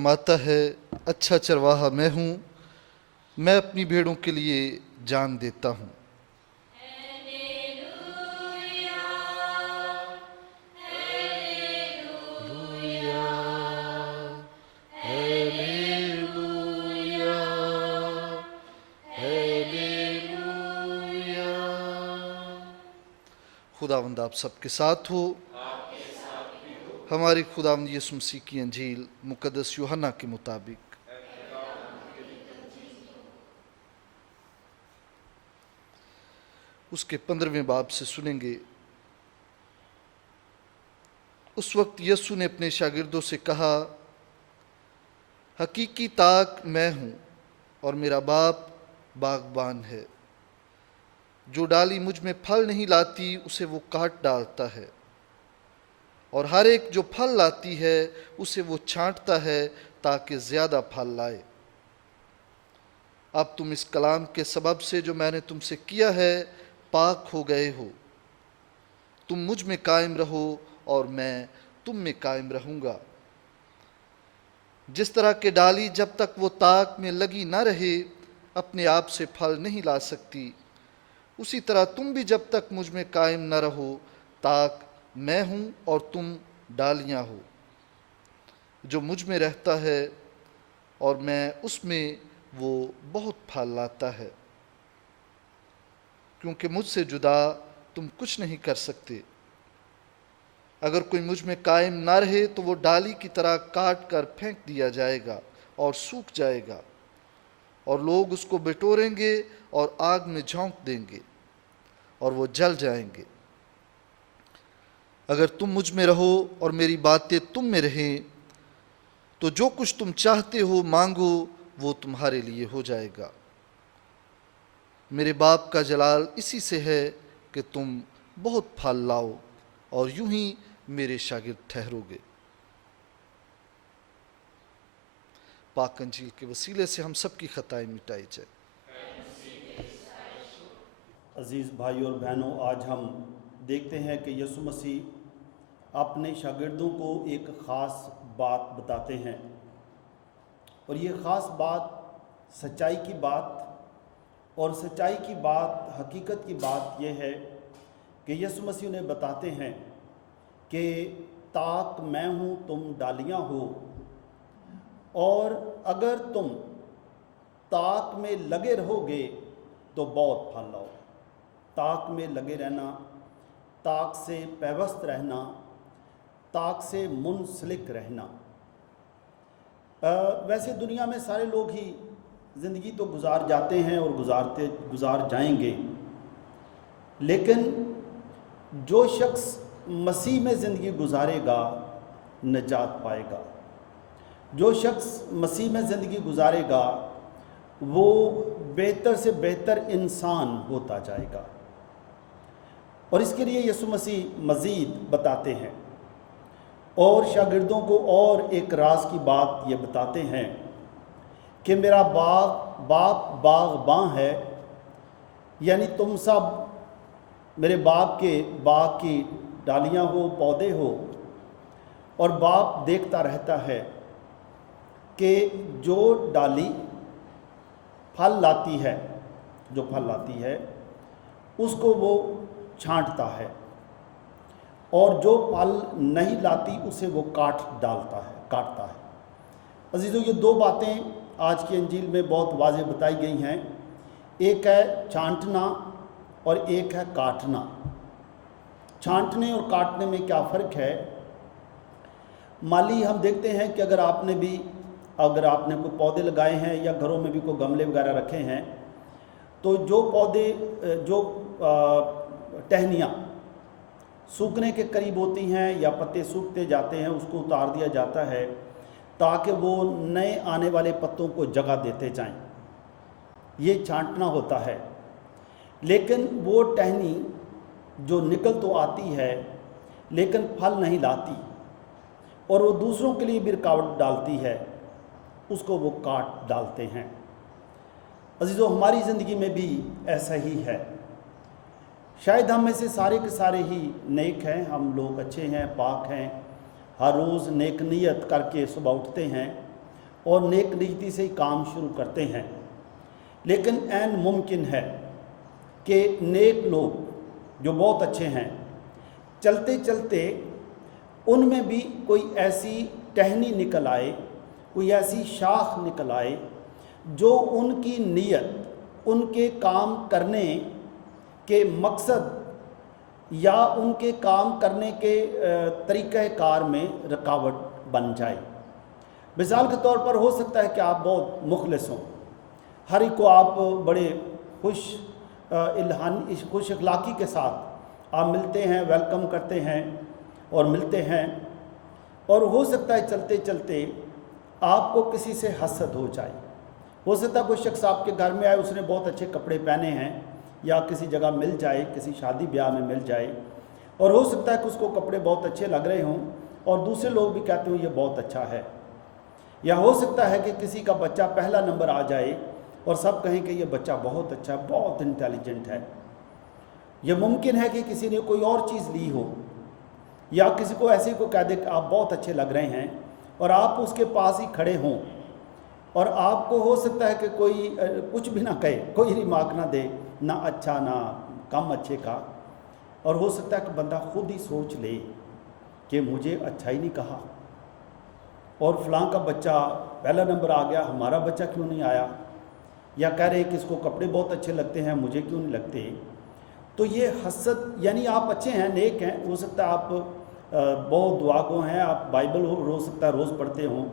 فرماتا ہے اچھا چرواہا میں ہوں، میں اپنی بھیڑوں کے لیے جان دیتا ہوں۔ خداوند آپ سب کے ساتھ ہو۔ ہماری خداوند یسوع مسیح کی انجیل مقدس یوحنا کے مطابق۔ اس کے 15ویں باب سے سنیں گے۔ اس وقت یسوع نے اپنے شاگردوں سے کہا، حقیقی طاق میں ہوں اور میرا باپ باغبان ہے۔ جو ڈالی مجھ میں پھل نہیں لاتی اسے وہ کاٹ ڈالتا ہے، اور ہر ایک جو پھل لاتی ہے اسے وہ چھانٹتا ہے تاکہ زیادہ پھل لائے۔ اب تم اس کلام کے سبب سے جو میں نے تم سے کیا ہے پاک ہو گئے ہو۔ تم مجھ میں قائم رہو اور میں تم میں قائم رہوں گا۔ جس طرح کہ ڈالی جب تک وہ طاق میں لگی نہ رہے اپنے آپ سے پھل نہیں لا سکتی، اسی طرح تم بھی جب تک مجھ میں قائم نہ رہو طاق میں ہوں اور تم ڈالیاں ہو۔ جو مجھ میں رہتا ہے اور میں اس میں، وہ بہت پھل لاتا ہے، کیونکہ مجھ سے جدا تم کچھ نہیں کر سکتے۔ اگر کوئی مجھ میں قائم نہ رہے تو وہ ڈالی کی طرح کاٹ کر پھینک دیا جائے گا اور سوکھ جائے گا، اور لوگ اس کو بٹوریں گے اور آگ میں جھونک دیں گے اور وہ جل جائیں گے۔ اگر تم مجھ میں رہو اور میری باتیں تم میں رہیں تو جو کچھ تم چاہتے ہو مانگو، وہ تمہارے لیے ہو جائے گا۔ میرے باپ کا جلال اسی سے ہے کہ تم بہت پھل لاؤ اور یوں ہی میرے شاگرد ٹھہرو گے۔ پاک انجیل کے وسیلے سے ہم سب کی خطائیں مٹائی جائے۔ عزیز بھائی اور بہنوں، آج ہم دیکھتے ہیں کہ یسوع مسیح اپنے شاگردوں کو ایک خاص بات بتاتے ہیں، اور یہ خاص بات سچائی کی بات، اور سچائی کی بات، حقیقت کی بات یہ ہے کہ یسوع مسیح انہیں بتاتے ہیں کہ طاق میں ہوں، تم ڈالیاں ہو، اور اگر تم طاق میں لگے رہو گے تو بہت پھل لاؤ۔ طاق میں لگے رہنا، طاق سے پیوست رہنا، طاق سے منسلک رہنا۔ ویسے دنیا میں سارے لوگ ہی زندگی تو گزار جاتے ہیں اور گزار جائیں گے، لیکن جو شخص مسیح میں زندگی گزارے گا نجات پائے گا۔ جو شخص مسیح میں زندگی گزارے گا وہ بہتر سے بہتر انسان ہوتا جائے گا، اور اس کے لیے یسوع مسیح مزید بتاتے ہیں، اور شاگردوں کو اور ایک راز کی بات یہ بتاتے ہیں کہ میرا باپ باغباں ہے، یعنی تم سب میرے باپ کے باغ کی ڈالیاں ہو، پودے ہو، اور باپ دیکھتا رہتا ہے کہ جو ڈالی پھل لاتی ہے اس کو وہ چھانٹتا ہے، اور جو پھل نہیں لاتی اسے وہ کاٹتا ہے۔ عزیزو، یہ دو باتیں آج کی انجیل میں بہت واضح بتائی گئی ہیں۔ ایک ہے چھانٹنا اور ایک ہے کاٹنا۔ چھانٹنے اور کاٹنے میں کیا فرق ہے؟ مالی ہم دیکھتے ہیں کہ اگر آپ نے کوئی پودے لگائے ہیں یا گھروں میں بھی کوئی گملے وغیرہ رکھے ہیں، تو جو ٹہنیاں سوکھنے کے قریب ہوتی ہیں یا پتے سوکھتے جاتے ہیں اس کو اتار دیا جاتا ہے تاکہ وہ نئے آنے والے پتوں کو جگہ دیتے جائیں۔ یہ چھانٹنا ہوتا ہے۔ لیکن وہ ٹہنی جو نکل تو آتی ہے لیکن پھل نہیں لاتی اور وہ دوسروں کے لیے بھی رکاوٹ ڈالتی ہے، اس کو وہ کاٹ ڈالتے ہیں۔ عزیزو، ہماری زندگی میں بھی ایسا ہی ہے۔ شاید ہم میں سے سارے کے سارے ہی نیک ہیں، ہم لوگ اچھے ہیں، پاک ہیں، ہر روز نیک نیت کر کے صبح اٹھتے ہیں، اور نیک نیتی سے ہی کام شروع کرتے ہیں، لیکن عین ممکن ہے کہ نیک لوگ جو بہت اچھے ہیں، چلتے چلتے ان میں بھی کوئی ایسی ٹہنی نکل آئے، کوئی ایسی شاخ نکل آئے جو ان کی نیت، ان کے کام کرنے کے مقصد یا ان کے کام کرنے کے طریقہ کار میں رکاوٹ بن جائے۔ مثال کے طور پر ہو سکتا ہے کہ آپ بہت مخلص ہوں، ہر ایک کو آپ بڑے خوش اخلاقی کے ساتھ آپ ملتے ہیں، ویلکم کرتے ہیں اور ملتے ہیں، اور ہو سکتا ہے چلتے چلتے آپ کو کسی سے حسد ہو جائے۔ ہو سکتا ہے کوئی شخص آپ کے گھر میں آئے، اس نے بہت اچھے کپڑے پہنے ہیں، یا کسی جگہ مل جائے، کسی شادی بیاہ میں مل جائے، اور ہو سکتا ہے کہ اس کو کپڑے بہت اچھے لگ رہے ہوں اور دوسرے لوگ بھی کہتے ہوں یہ بہت اچھا ہے۔ یا ہو سکتا ہے کہ کسی کا بچہ پہلا نمبر آ جائے اور سب کہیں کہ یہ بچہ بہت اچھا، بہت انٹیلیجنٹ ہے۔ یہ ممکن ہے کہ کسی نے کوئی اور چیز لی ہو، یا کسی کو ایسے کو کہہ دے کہ آپ بہت اچھے لگ رہے ہیں، اور آپ اس کے پاس ہی کھڑے ہوں، اور آپ کو ہو سکتا ہے کہ کوئی کچھ بھی نہ کہے، کوئی ریمارک نہ دے، نہ اچھا نہ کم اچھے کا، اور ہو سکتا ہے کہ بندہ خود ہی سوچ لے کہ مجھے اچھا ہی نہیں کہا، اور فلاں کا بچہ پہلا نمبر آ گیا، ہمارا بچہ کیوں نہیں آیا، یا کہہ رہے کہ اس کو کپڑے بہت اچھے لگتے ہیں، مجھے کیوں نہیں لگتے۔ تو یہ حسد، یعنی آپ اچھے ہیں، نیک ہیں، ہو سکتا ہے آپ بہت دعا گو ہیں، آپ بائبل ہو سکتا ہے روز پڑھتے ہوں،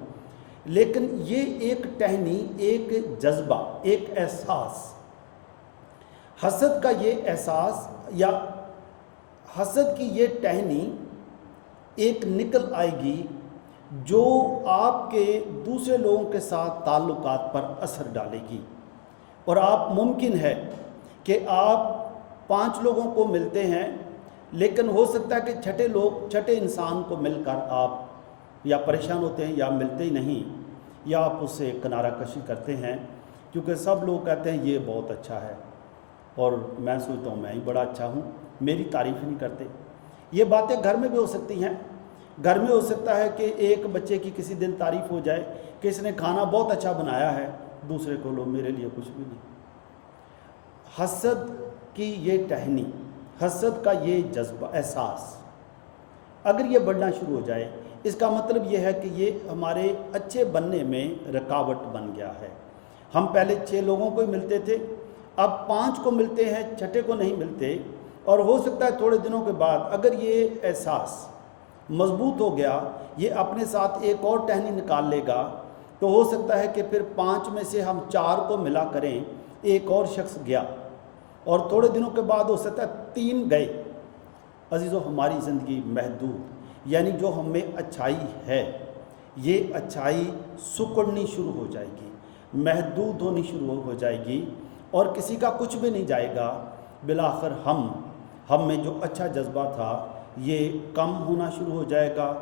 لیکن یہ ایک ٹہنی، ایک جذبہ، ایک احساس، حسد کا یہ احساس یا حسد کی یہ ٹہنی ایک نکل آئے گی جو آپ کے دوسرے لوگوں کے ساتھ تعلقات پر اثر ڈالے گی، اور آپ ممکن ہے کہ آپ 5 لوگوں کو ملتے ہیں، لیکن ہو سکتا ہے کہ چھٹے انسان کو مل کر آپ یا پریشان ہوتے ہیں یا ملتے ہی نہیں، یا آپ اس سے کنارہ کشی کرتے ہیں، کیونکہ سب لوگ کہتے ہیں یہ بہت اچھا ہے، اور میں سوچتا ہوں میں ہی بڑا اچھا ہوں، میری تعریف نہیں کرتے۔ یہ باتیں گھر میں بھی ہو سکتی ہیں۔ گھر میں ہو سکتا ہے کہ ایک بچے کی کسی دن تعریف ہو جائے کہ اس نے کھانا بہت اچھا بنایا ہے، دوسرے کو لو میرے لیے کچھ بھی نہیں۔ حسد کی یہ ٹہنی، حسد کا یہ جذبہ، احساس اگر یہ بڑھنا شروع ہو جائے، اس کا مطلب یہ ہے کہ یہ ہمارے اچھے بننے میں رکاوٹ بن گیا ہے۔ ہم پہلے 6 لوگوں کو ہی ملتے تھے، اب 5 کو ملتے ہیں، چھٹے کو نہیں ملتے، اور ہو سکتا ہے تھوڑے دنوں کے بعد اگر یہ احساس مضبوط ہو گیا، یہ اپنے ساتھ ایک اور ٹہنی نکال لے گا، تو ہو سکتا ہے کہ پھر 5 میں سے ہم 4 کو ملا کریں، ایک اور شخص گیا، اور تھوڑے دنوں کے بعد ہو سکتا ہے 3 گئے۔ عزیزو، ہماری زندگی محدود، یعنی جو ہم میں اچھائی ہے، یہ اچھائی سکڑنی شروع ہو جائے گی، محدود ہونی شروع ہو جائے گی، اور کسی کا کچھ بھی نہیں جائے گا۔ بالآخر ہم میں جو اچھا جذبہ تھا یہ کم ہونا شروع ہو جائے گا،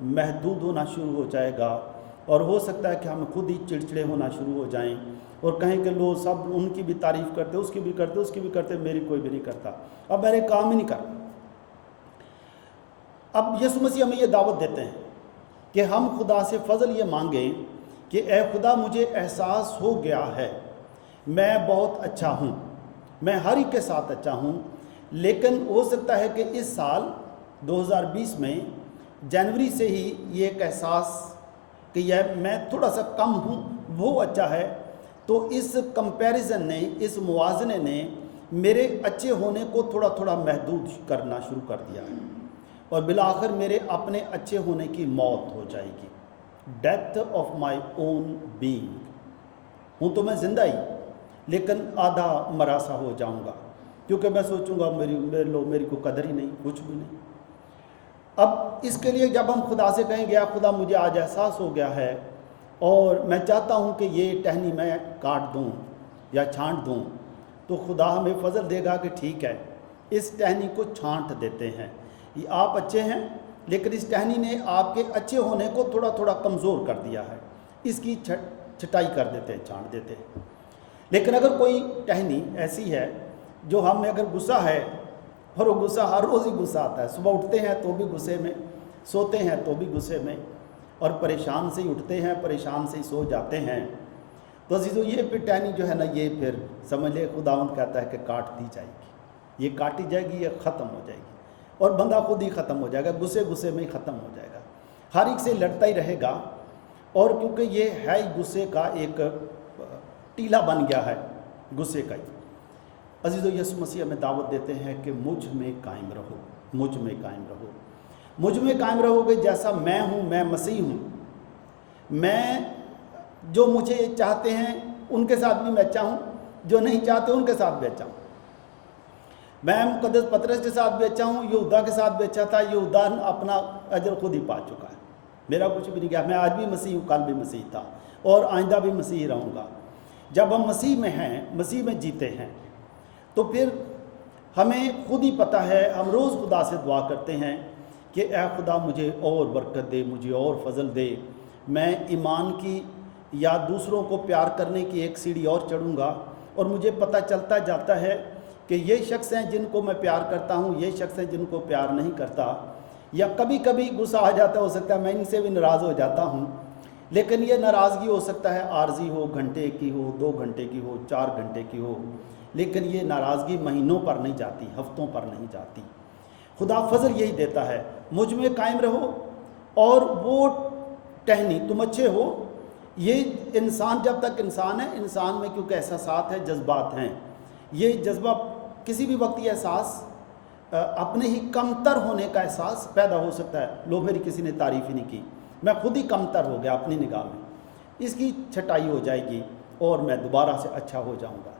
محدود ہونا شروع ہو جائے گا، اور ہو سکتا ہے کہ ہم خود ہی چڑچڑے ہونا شروع ہو جائیں اور کہیں کہ لوگ سب ان کی بھی تعریف کرتے، اس کی بھی کرتے، اس کی بھی کرتے، میری کوئی بھی نہیں کرتا، اب میرے کام ہی نہیں کرتا۔ اب یسوع مسیح ہمیں یہ دعوت دیتے ہیں کہ ہم خدا سے فضل یہ مانگیں کہ اے خدا، مجھے احساس ہو گیا ہے میں بہت اچھا ہوں، میں ہر ایک کے ساتھ اچھا ہوں، لیکن ہو سکتا ہے کہ اس سال 2020 میں جنوری سے ہی یہ ایک احساس کہ یہ میں تھوڑا سا کم ہوں، وہ اچھا ہے، تو اس کمپیریزن نے، اس موازنے نے میرے اچھے ہونے کو تھوڑا تھوڑا محدود کرنا شروع کر دیا ہے، اور بالآخر میرے اپنے اچھے ہونے کی موت ہو جائے گی، death of my own being. ہوں تو میں زندہ ہی، لیکن آدھا مرا سا ہو جاؤں گا، کیونکہ میں سوچوں گا میری کو قدر ہی نہیں، کچھ بھی نہیں۔ اب اس کے لیے جب ہم خدا سے کہیں گے خدا مجھے آج احساس ہو گیا ہے اور میں چاہتا ہوں کہ یہ ٹہنی میں کاٹ دوں یا چھانٹ دوں، تو خدا ہمیں فضل دے گا کہ ٹھیک ہے، اس ٹہنی کو چھانٹ دیتے ہیں۔ یہ آپ اچھے ہیں، لیکن اس ٹہنی نے آپ کے اچھے ہونے کو تھوڑا تھوڑا کمزور کر دیا ہے، اس کی چھٹائی کر دیتے ہیں، چھانٹ دیتے ہیں۔ لیکن اگر کوئی ٹہنی ایسی ہے جو ہم میں اگر غصہ ہے، اور وہ غصہ ہر روز ہی غصہ آتا ہے، صبح اٹھتے ہیں تو بھی غصے میں، سوتے ہیں تو بھی غصے میں، اور پریشان سے ہی اٹھتے ہیں، پریشان سے ہی سو جاتے ہیں، تو عزیزو یہ پھر ٹہنی جو ہے نا، یہ پھر سمجھ لے خداوند کہتا ہے کہ کاٹ دی جائے گی، یہ کاٹی جائے گی، یہ ختم ہو جائے گی، اور بندہ خود ہی ختم ہو جائے گا، غصے میں ہی ختم ہو جائے گا، ہر ایک سے لڑتا ہی رہے گا، اور کیونکہ یہ ہے ہی غصے کا ایک ٹیلا بن گیا ہے، غصے کا ہی۔ عزیزو یسوع مسیح ہمیں دعوت دیتے ہیں کہ مجھ میں قائم رہو، مجھ میں قائم رہو، مجھ میں قائم رہو گے جیسا میں ہوں، میں مسیح ہوں، میں جو مجھے چاہتے ہیں ان کے ساتھ بھی میں اچھا ہوں، جو نہیں چاہتے ان کے ساتھ بھی اچھا ہوں، میں مقدس پطرس کے ساتھ بھی اچھا ہوں، یہودا کے ساتھ بھی اچھا تھا، یہودا اپنا اجر خود ہی پا چکا ہے، میرا کچھ بھی نہیں کیا، میں آج بھی مسیح ہوں، کل بھی مسیح تھا، اور آئندہ بھی مسیح رہوں گا۔ جب ہم مسیح میں ہیں، مسیح میں جیتے ہیں، تو پھر ہمیں خود ہی پتہ ہے، ہم روز خدا سے دعا کرتے ہیں کہ اے خدا مجھے اور برکت دے، مجھے اور فضل دے، میں ایمان کی یا دوسروں کو پیار کرنے کی ایک سیڑھی اور چڑھوں گا، اور مجھے پتہ چلتا جاتا ہے کہ یہ شخص ہیں جن کو میں پیار کرتا ہوں، یہ شخص ہیں جن کو پیار نہیں کرتا، یا کبھی کبھی غصہ آ جاتا ہو سکتا ہے میں ان سے بھی ناراض ہو جاتا ہوں، لیکن یہ ناراضگی ہو سکتا ہے عارضی ہو، گھنٹے کی ہو، 2 گھنٹے کی ہو، 4 گھنٹے کی ہو، لیکن یہ ناراضگی مہینوں پر نہیں جاتی، ہفتوں پر نہیں جاتی۔ خدا فضل یہی دیتا ہے، مجھ میں قائم رہو، اور وہ ٹہنی تم اچھے ہو۔ یہ انسان جب تک انسان ہے، انسان میں کیونکہ احساسات ہیں، جذبات ہیں، یہ جذبہ کسی بھی وقت یہ احساس اپنے ہی کمتر ہونے کا احساس پیدا ہو سکتا ہے۔ لو میری کسی نے تعریف ہی نہیں کی، میں خود ہی کمتر ہو گیا اپنی نگاہ میں، اس کی چھٹائی ہو جائے گی اور میں دوبارہ سے اچھا ہو جاؤں گا۔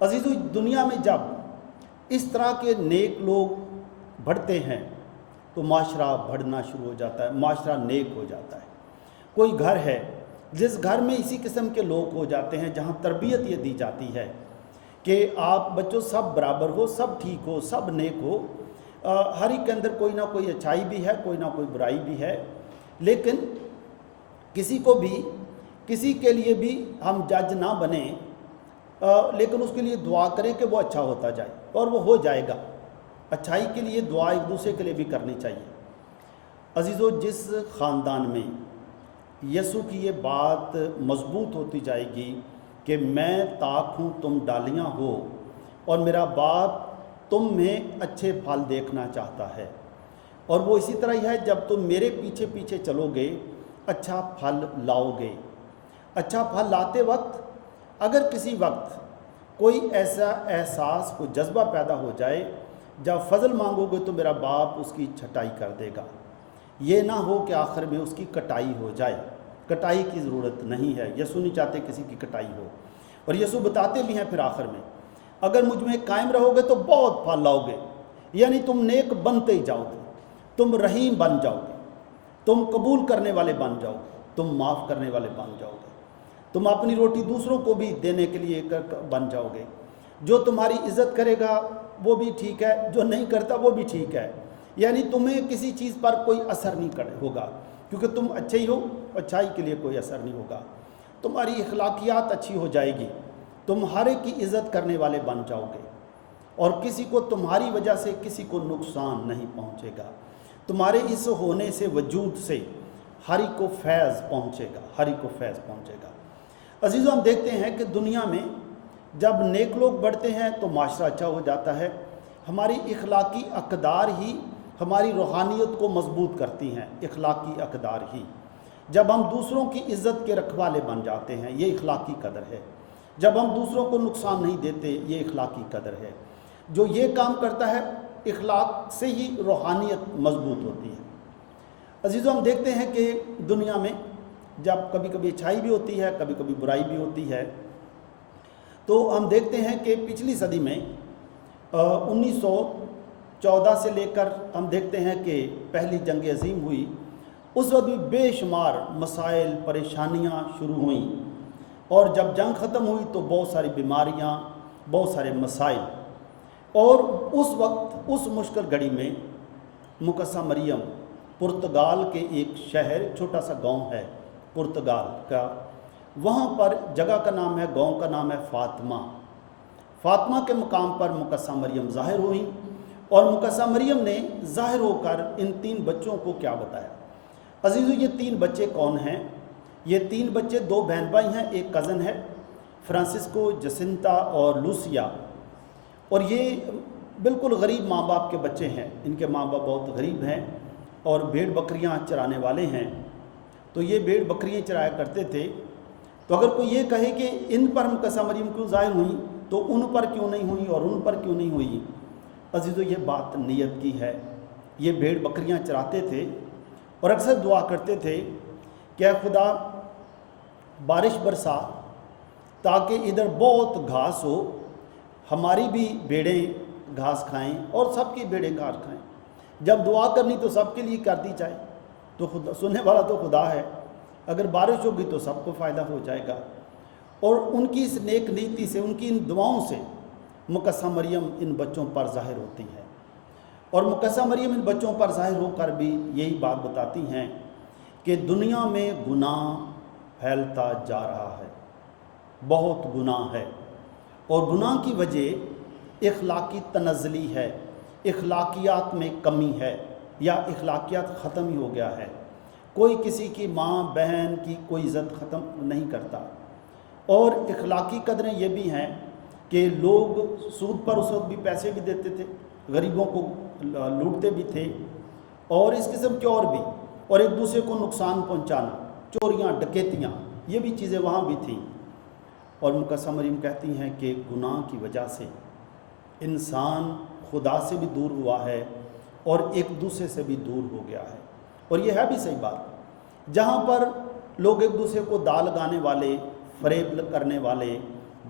عزیزو دنیا میں جب اس طرح کے نیک لوگ بڑھتے ہیں تو معاشرہ بڑھنا شروع ہو جاتا ہے، معاشرہ نیک ہو جاتا ہے۔ کوئی گھر ہے جس گھر میں اسی قسم کے لوگ ہو جاتے ہیں، جہاں تربیت یہ دی جاتی ہے کہ آپ بچوں سب برابر ہو، سب ٹھیک ہو، سب نیک ہو، ہر ایک کے اندر کوئی نہ کوئی اچھائی بھی ہے، کوئی نہ کوئی برائی بھی ہے، لیکن کسی کو بھی، کسی کے لیے بھی ہم جج نہ بنیں، لیکن اس کے لیے دعا کریں کہ وہ اچھا ہوتا جائے، اور وہ ہو جائے گا۔ اچھائی کے لیے دعا ایک دوسرے کے لیے بھی کرنی چاہیے۔ عزیزو جس خاندان میں یسوع کی یہ بات مضبوط ہوتی جائے گی کہ میں تاک ہوں تم ڈالیاں ہو، اور میرا باپ تم میں اچھے پھل دیکھنا چاہتا ہے، اور وہ اسی طرح ہی ہے، جب تم میرے پیچھے پیچھے چلو گے اچھا پھل لاؤ گے۔ اچھا پھل لاتے وقت اگر کسی وقت کوئی ایسا احساس، کوئی جذبہ پیدا ہو جائے، جب فضل مانگو گے تو میرا باپ اس کی چھٹائی کر دے گا۔ یہ نہ ہو کہ آخر میں اس کی کٹائی ہو جائے، کٹائی کی ضرورت نہیں ہے، یسوع نہیں چاہتے کسی کی کٹائی ہو، اور یسوع بتاتے بھی ہیں پھر آخر میں اگر مجھ میں قائم رہو گے تو بہت پھل لاؤ گے، یعنی تم نیک بنتے ہی جاؤ گے، تم رحیم بن جاؤ گے، تم قبول کرنے والے بن جاؤ گے، تم معاف کرنے والے بن جاؤ گے، تم اپنی روٹی دوسروں کو بھی دینے کے لیے بن جاؤ گے، جو تمہاری عزت کرے گا وہ بھی ٹھیک ہے، جو نہیں کرتا وہ بھی ٹھیک ہے، یعنی تمہیں کسی چیز پر کوئی اثر نہیں ہوگا، کیونکہ تم اچھے ہی ہو، اچھائی کے لیے کوئی اثر نہیں ہوگا، تمہاری اخلاقیات اچھی ہو جائے گی، تم ہر ایک کی عزت کرنے والے بن جاؤ گے، اور کسی کو تمہاری وجہ سے کسی کو نقصان نہیں پہنچے گا، تمہارے اس ہونے سے، وجود سے ہر ایک کو فیض پہنچے گا، ہر ایک کو فیض پہنچے گا۔ عزیزو ہم دیکھتے ہیں کہ دنیا میں جب نیک لوگ بڑھتے ہیں تو معاشرہ اچھا ہو جاتا ہے، ہماری اخلاقی اقدار ہی ہماری روحانیت کو مضبوط کرتی ہیں، اخلاقی اقدار ہی، جب ہم دوسروں کی عزت کے رکھوالے بن جاتے ہیں یہ اخلاقی قدر ہے، جب ہم دوسروں کو نقصان نہیں دیتے یہ اخلاقی قدر ہے، جو یہ کام کرتا ہے اخلاق سے ہی روحانیت مضبوط ہوتی ہے۔ عزیزو ہم دیکھتے ہیں کہ دنیا میں جب کبھی کبھی اچھائی بھی ہوتی ہے، کبھی کبھی برائی بھی ہوتی ہے، تو ہم دیکھتے ہیں کہ پچھلی صدی میں 1914 سے لے کر ہم دیکھتے ہیں کہ پہلی جنگ عظیم ہوئی، اس وقت بھی بے شمار مسائل، پریشانیاں شروع ہوئیں، اور جب جنگ ختم ہوئی تو بہت ساری بیماریاں، بہت سارے مسائل، اور اس وقت اس مشکل گھڑی میں مقدسہ مریم پرتگال کے ایک شہر، چھوٹا سا گاؤں ہے پرتگال کا، وہاں پر جگہ کا نام ہے، گاؤں کا نام ہے فاطمہ۔ فاطمہ کے مقام پر مقدسہ مریم ظاہر ہوئیں، اور مقدسہ مریم نے ظاہر ہو کر ان 3 بچوں کو کیا بتایا؟ عزیزو یہ 3 بچے کون ہیں؟ یہ 3 بچے 2 بہن بھائی ہیں، ایک کزن ہے فرانسسکو، جسنتا اور لوسیا، اور یہ بالکل غریب ماں باپ کے بچے ہیں۔ ان کے ماں باپ بہت غریب ہیں اور بھیڑ بکریاں چرانے والے ہیں، تو یہ بھیڑ بکریاں چرایا کرتے تھے۔ تو اگر کوئی یہ کہے کہ ان پر مقدسہ مریم کیوں ظاہر ہوئی تو ان پر کیوں نہیں ہوئی اور ان پر کیوں نہیں ہوئی؟ عزیزو یہ بات نیت کی ہے۔ یہ بھیڑ بکریاں چراتے تھے اور اکثر دعا کرتے تھے کہ اے خدا بارش برسا تاکہ ادھر بہت گھاس ہو، ہماری بھی بھیڑیں گھاس کھائیں اور سب کی بھیڑیں گھاس کھائیں۔ جب دعا کرنی تو سب کے لیے کر دی جائے، تو خدا سننے والا تو خدا ہے، اگر بارش ہوگی تو سب کو فائدہ ہو جائے گا۔ اور ان کی اس نیک نیتی سے، ان کی ان دعاؤں سے مقدسہ مریم ان بچوں پر ظاہر ہوتی ہے، اور مقدسہ مریم ان بچوں پر ظاہر ہو کر بھی یہی بات بتاتی ہیں کہ دنیا میں گناہ پھیلتا جا رہا ہے، بہت گناہ ہے، اور گناہ کی وجہ اخلاقی تنزلی ہے، اخلاقیات میں کمی ہے، یا اخلاقیات ختم ہی ہو گیا ہے۔ کوئی کسی کی ماں بہن کی کوئی عزت ختم نہیں کرتا، اور اخلاقی قدریں یہ بھی ہیں کہ لوگ سود پر اس وقت بھی پیسے بھی دیتے تھے، غریبوں کو لوٹتے بھی تھے، اور اس قسم کے اور بھی، اور ایک دوسرے کو نقصان پہنچانا، چوریاں ڈکیتیاں، یہ بھی چیزیں وہاں بھی تھیں۔ اور مقدسہ مریم کہتی ہیں کہ گناہ کی وجہ سے انسان خدا سے بھی دور ہوا ہے اور ایک دوسرے سے بھی دور ہو گیا ہے۔ اور یہ ہے بھی صحیح بات، جہاں پر لوگ ایک دوسرے کو دا لگانے والے، فریب کرنے والے،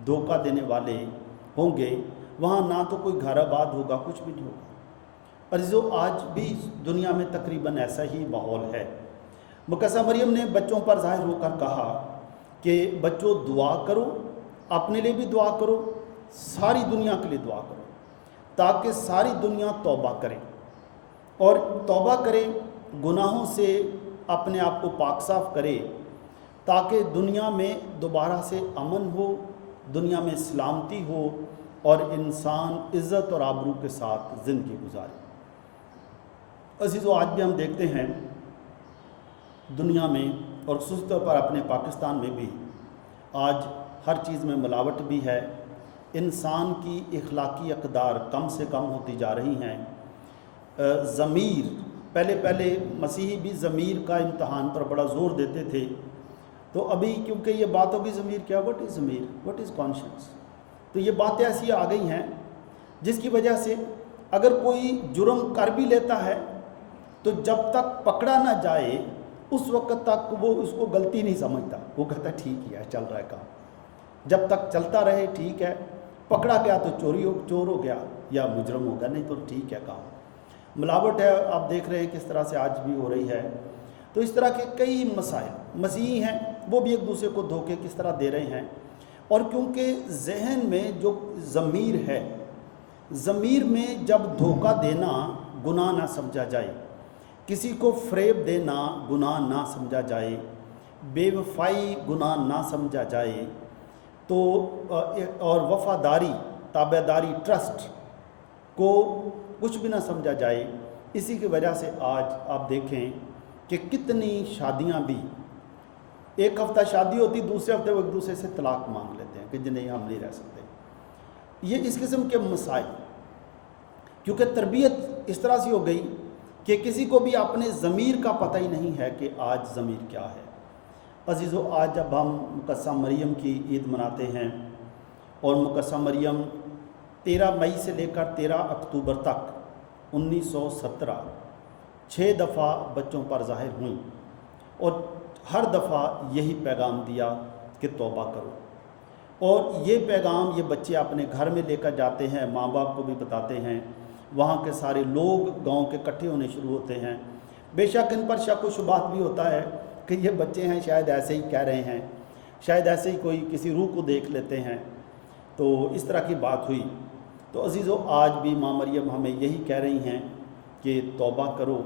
دھوکہ دینے والے ہوں گے، وہاں نہ تو کوئی گھر آباد ہوگا، کچھ بھی نہیں ہوگا۔ عزیزو آج بھی دنیا میں تقریباً ایسا ہی ماحول ہے۔ مقدسہ مریم نے بچوں پر ظاہر ہو کر کہا کہ بچوں دعا کرو، اپنے لیے بھی دعا کرو، ساری دنیا کے لیے دعا کرو، تاکہ ساری دنیا توبہ کرے، اور توبہ کرے، گناہوں سے اپنے آپ کو پاک صاف کرے، تاکہ دنیا میں دوبارہ سے امن ہو، دنیا میں سلامتی ہو، اور انسان عزت اور آبرو کے ساتھ زندگی گزارے۔ عزیزو آج بھی ہم دیکھتے ہیں دنیا میں، اور خصوص طور پر اپنے پاکستان میں بھی، آج ہر چیز میں ملاوٹ بھی ہے، انسان کی اخلاقی اقدار کم سے کم ہوتی جا رہی ہیں۔ ضمیر، پہلے مسیحی بھی ضمیر کا امتحان پر بڑا زور دیتے تھے، تو ابھی کیونکہ یہ بات ہوگی ضمیر کیا، وٹ از ضمیر، وٹ از کانشنس، تو یہ باتیں ایسی آ گئی ہیں جس کی وجہ سے اگر کوئی جرم کر بھی لیتا ہے تو جب تک پکڑا نہ جائے اس وقت تک وہ اس کو غلطی نہیں سمجھتا، وہ کہتا ہے ٹھیک ہی ہے، چل رہا ہے کام، جب تک چلتا رہے ٹھیک ہے، پکڑا گیا تو چور ہو گیا یا مجرم ہوگا، نہیں تو ٹھیک ہے کام۔ ملاوٹ ہے، آپ دیکھ رہے ہیں کس طرح سے آج بھی ہو رہی ہے۔ تو اس طرح کے کئی مسائل مسیحی ہیں، وہ بھی ایک دوسرے کو دھوکے کس طرح دے رہے ہیں، اور کیونکہ ذہن میں جو ضمیر ہے، ضمیر میں جب دھوکہ دینا گناہ نہ سمجھا جائے، کسی کو فریب دینا گناہ نہ سمجھا جائے، بے وفائی گناہ نہ سمجھا جائے، تو اور وفاداری، تابع داری، ٹرسٹ کو کچھ بھی نہ سمجھا جائے، اسی کی وجہ سے آج آپ دیکھیں کہ کتنی شادیاں بھی، ایک ہفتہ شادی ہوتی، دوسرے ہفتے وہ ایک دوسرے سے طلاق مانگ لیتے ہیں کہ جی نہیں ہم نہیں رہ سکتے۔ یہ اس قسم کے مسائل، کیونکہ تربیت اس طرح سے ہو گئی کہ کسی کو بھی اپنے ضمیر کا پتہ ہی نہیں ہے کہ آج ضمیر کیا ہے۔ عزیزو آج جب ہم مقدسہ مریم کی عید مناتے ہیں، اور مقدسہ مریم 13 مئی سے لے کر 13 اکتوبر تک 1917 6 دفعہ بچوں پر ظاہر ہوئیں، اور ہر دفعہ یہی پیغام دیا کہ توبہ کرو، اور یہ پیغام یہ بچے اپنے گھر میں لے کر جاتے ہیں، ماں باپ کو بھی بتاتے ہیں، وہاں کے سارے لوگ گاؤں کے اکٹھے ہونے شروع ہوتے ہیں۔ بے شک ان پر شک و شبہات بھی ہوتا ہے کہ یہ بچے ہیں، شاید ایسے ہی کہہ رہے ہیں، شاید ایسے ہی کوئی کسی روح کو دیکھ لیتے ہیں، تو اس طرح کی بات ہوئی۔ تو عزیزو آج بھی ماں مریم ہمیں یہی کہہ رہی ہیں کہ توبہ کرو،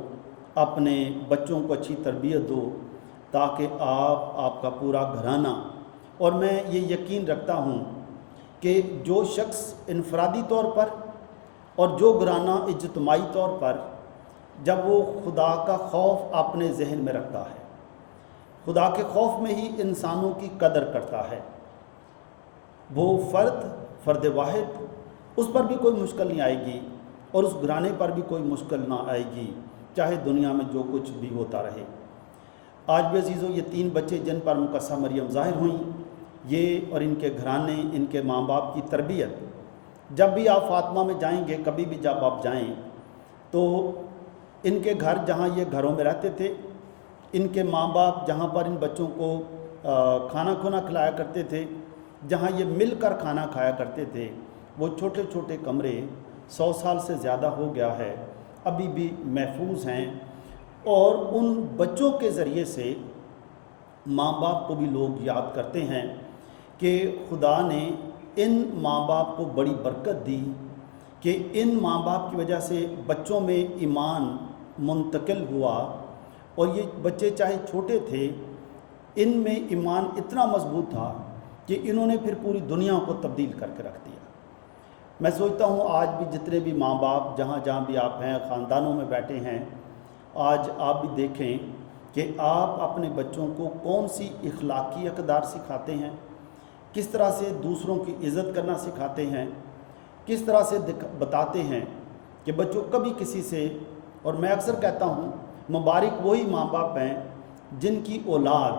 اپنے بچوں کو اچھی تربیت دو، تاکہ آپ کا پورا گھرانہ، اور میں یہ یقین رکھتا ہوں کہ جو شخص انفرادی طور پر اور جو گھرانہ اجتماعی طور پر جب وہ خدا کا خوف اپنے ذہن میں رکھتا ہے، خدا کے خوف میں ہی انسانوں کی قدر کرتا ہے، وہ فرد واحد، اس پر بھی کوئی مشکل نہیں آئے گی اور اس گھرانے پر بھی کوئی مشکل نہ آئے گی، چاہے دنیا میں جو کچھ بھی ہوتا رہے۔ آج بھی عزیزو یہ 3 بچے جن پر مقدسہ مریم ظاہر ہوئیں، یہ اور ان کے گھرانے، ان کے ماں باپ کی تربیت، جب بھی آپ فاطمہ میں جائیں گے، کبھی بھی جب آپ جائیں تو ان کے گھر جہاں یہ گھروں میں رہتے تھے، ان کے ماں باپ جہاں پر ان بچوں کو کھانا کھلایا کرتے تھے، جہاں یہ مل کر کھانا کھایا کرتے تھے، وہ چھوٹے چھوٹے کمرے 100 سال سے زیادہ ہو گیا ہے، ابھی بھی محفوظ ہیں، اور ان بچوں کے ذریعے سے ماں باپ کو بھی لوگ یاد کرتے ہیں کہ خدا نے ان ماں باپ کو بڑی برکت دی کہ ان ماں باپ کی وجہ سے بچوں میں ایمان منتقل ہوا، اور یہ بچے چاہے چھوٹے تھے، ان میں ایمان اتنا مضبوط تھا کہ انہوں نے پھر پوری دنیا کو تبدیل کر کے رکھ دیا۔ میں سوچتا ہوں آج بھی جتنے بھی ماں باپ جہاں بھی آپ ہیں، خاندانوں میں بیٹھے ہیں، آج آپ بھی دیکھیں کہ آپ اپنے بچوں کو کون سی اخلاقی اقدار سکھاتے ہیں، کس طرح سے دوسروں کی عزت کرنا سکھاتے ہیں، کس طرح سے بتاتے ہیں کہ بچوں کبھی کسی سے، اور میں اکثر کہتا ہوں مبارک وہی ماں باپ ہیں جن کی اولاد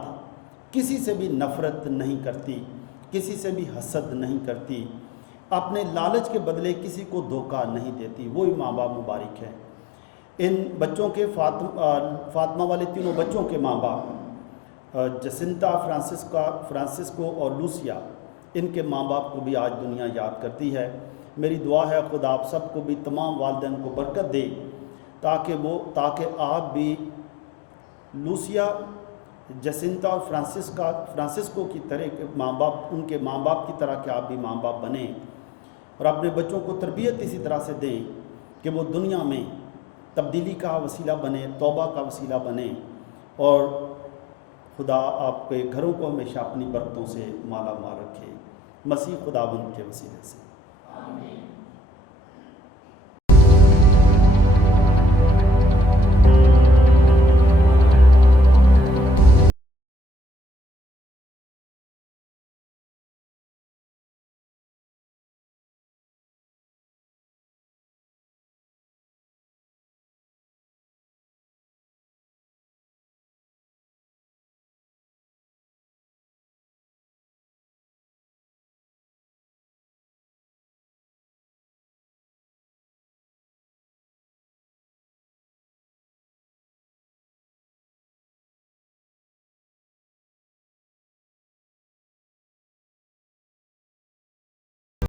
کسی سے بھی نفرت نہیں کرتی، کسی سے بھی حسد نہیں کرتی، اپنے لالچ کے بدلے کسی کو دھوکہ نہیں دیتی، وہی ماں باپ مبارک ہیں۔ ان بچوں کے فاطمہ والے 3 بچوں کے ماں باپ جسنتا، فرانسسکو اور لوسیا، ان کے ماں باپ کو بھی آج دنیا یاد کرتی ہے۔ میری دعا ہے خدا آپ سب کو بھی، تمام والدین کو برکت دے تاکہ آپ بھی لوسیا، جسنتا اور فرانسسکو کی طرح ان کے ماں باپ کی طرح کہ آپ بھی ماں باپ بنیں، اور اپنے بچوں کو تربیت اسی طرح سے دیں کہ وہ دنیا میں تبدیلی کا وسیلہ بنے، توبہ کا وسیلہ بنے، اور خدا آپ کے گھروں کو ہمیشہ اپنی برکتوں سے مالا مال رکھے، مسیح خداوند کے وسیلے سے، آمین۔